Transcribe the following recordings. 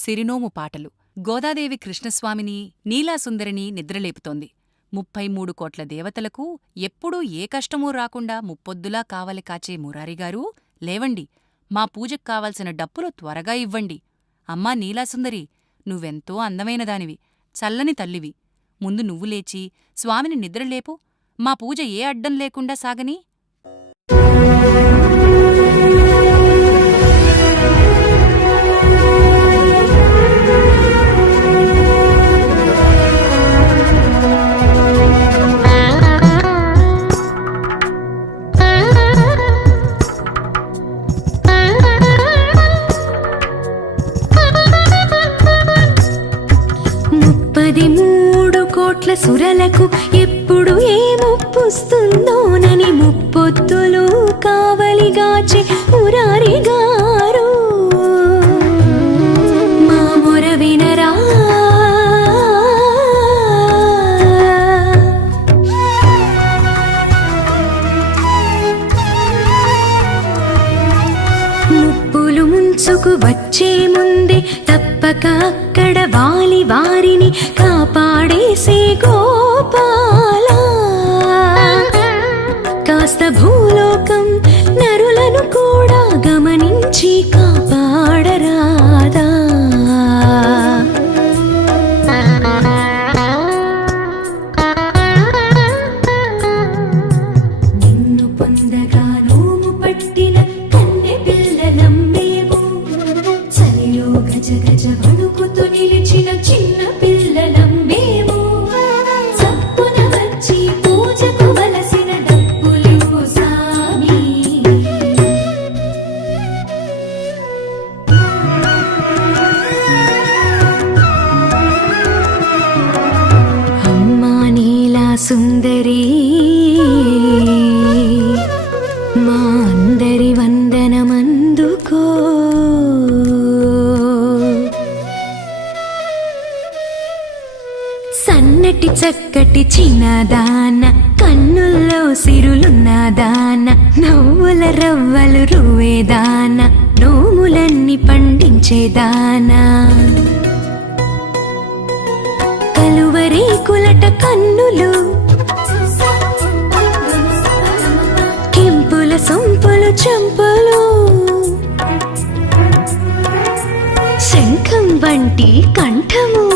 సిరినోము పాటలు. గోదాదేవి కృష్ణస్వామిని, నీలాసుందరిని నిద్రలేపుతోంది. 33 కోట్ల దేవతలకు ఎప్పుడూ ఏ కష్టమూ రాకుండా ముప్పొద్దులా కావలి కాచే మురారిగారూ, లేవండి, మా పూజకు కావాల్సిన డప్పులు త్వరగా ఇవ్వండి. అమ్మా నీలాసుందరి, నువ్వెంతో అందమైనదానివి, చల్లని తల్లివి. ముందు నువ్వు లేచి స్వామిని నిద్రలేపు. మా పూజ ఏ అడ్డం లేకుండా సాగని. సురలకు ఎప్పుడు ఏ ముప్పొస్తుందోనని ముప్పొత్తులు కావలిగాచే మురారి గారు మా మొర వినరా. ముప్పులు ముంచుకు వచ్చే ముందే తప్పక అక్కడ వాలి వారిని కాపాడేసే గోపాల. కాస్త భూలోకం నరులను కూడా గమనించి కాపాడరాదా. నిన్ను పొందగా నోము పట్టిన కన్నె పిల్లలం మేము, చలిలో గజ గజ వణుకుతూ నిలిచిన చిన్న పిల్లలం మేము. చప్పున వచ్చి పూజకు వలసిన డప్పులు సామి. అమ్మా నీలా సుందరి, మా అందరి వందనమందుకో. సన్నటి చక్కటి చిన్నదాన, కన్నుల్లో సిరులున్నదాన, నవ్వుల రవ్వలు రువేదాన, నోములన్నీ పండించేదానా. కలువరే కులట కన్నులు, కెంపుల సొంపులు చంపలు, శంఖం వంటి కంఠము,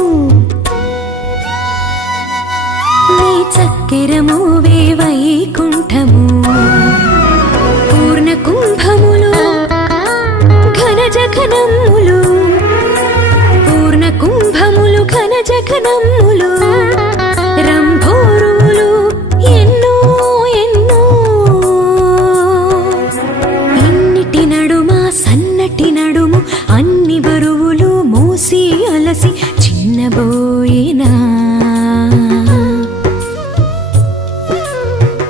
నీ చక్కెరము వైకుంఠము. పూర్ణ కుంభములు ఘన జఘనములు, పూర్ణ కుంభములు ఘన జఘనములు, రంభోరులు ఎన్నో ఎన్నో. ఇన్నిటి నడుమ సన్నటి నడుము, అన్ని బరువులు మోసి అలసి చిన్నబోయినా.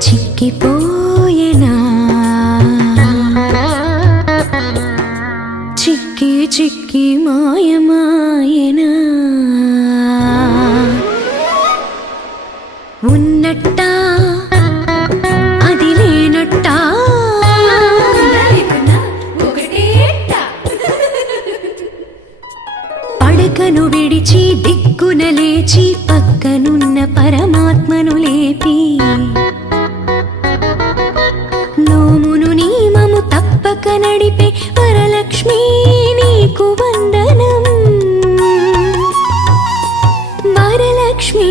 చిక్కిపోయేనా, చిక్కి చిక్కి మాయమాయనా. ఉన్నట్టా అది లేనట్టా, పడకను విడిచి దిక్కున లేచి పక్కనున్న పరమాత్మను లేపి, నోమును నియమము తప్పక నడిపే వరలక్ష్మీ నీకు వందనం. వరలక్ష్మీ